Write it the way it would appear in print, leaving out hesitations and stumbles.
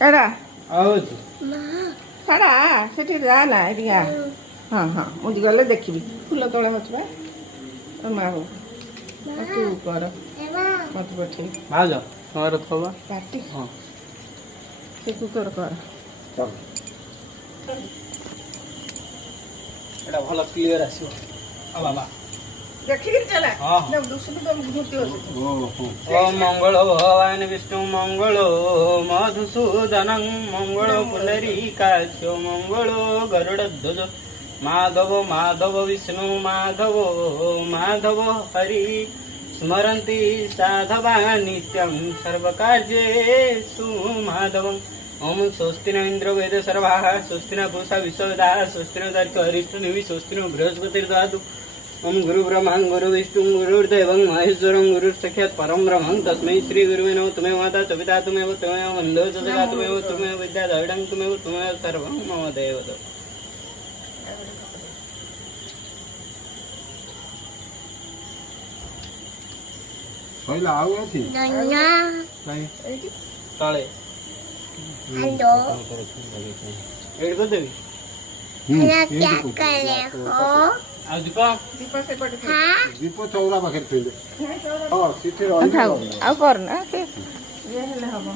ଏଟା ଆଉଛି ଛାଡ଼ା ସେଠି ଯା ନା ଏରିଆ ହଁ ହଁ ମୁଁ ଗଲେ ଦେଖିବି ଫୁଲ ତଳେ ଅଛି ବା ମା ହଉ ତୁ କର ମତେ ପଠେଇ ଭାଉଜ ତମର ଥବ କାଟି ହଁ ସେ ତୁ ତୋର କର ଏଟା ଭଲ କ୍ଲିୟର ଆସିବ ବାବା ଦେଖିକିରି ଚାଲା ହଁ ଓମ୍ ମଙ୍ଗଳ ଭଗବାନ ବିଷ୍ଣୁ ମଙ୍ଗଳ ମଧୁସୂଦନ ମଙ୍ଗଳ ପୁଣ୍ଡରୀକାକ୍ଷ ମଙ୍ଗଳ ଗରୁଡ଼ ଧ୍ୱଜ ମାଧବ ମାଧବ ବିଷ୍ଣୁ ମାଧବ ମାଧବ ହରି ସ୍ମରନ୍ତି ସାଧବା ନିତ୍ୟଂ ସର୍ବକାର୍ଯ୍ୟେଷୁ ମାଧବଂ ओम स्वस्ति न इंद्र वेद सर्वाः स्वस्ति न पूषा विश्ववेदाः स्वस्ति न दार्क्य अरिष्टनेमि स्वस्ति न बृहस्पतिर्दधातु ओम गुरु ब्रह्मा गुरु विष्णु गुरुर्देवं महेश्वरं गुरुर्साक्षात् परं ब्रह्मं तस्मै श्री गुरुवे नमः त्वमेव माता च पिता त्वमेव त्वमेव बन्धुः च सखा त्वमेव विद्याधरं त्वमेव सर्वं मम देवता କହିଲା ଆଉ ଅଛି ତଳେ हेलो ଏଇଠି କରିଦେବି क्या कर रहे हो ଆଉ ଦୀପ ଦୀପ ସେପଟେ हाँ ଦୀପ ଚଉରା ପାଖରେ ଥିଲେ ହଁ ସେଠି ଥାଉ ରହିବ ଆଉ କରନା ଇଏ ହେଲେ ହବ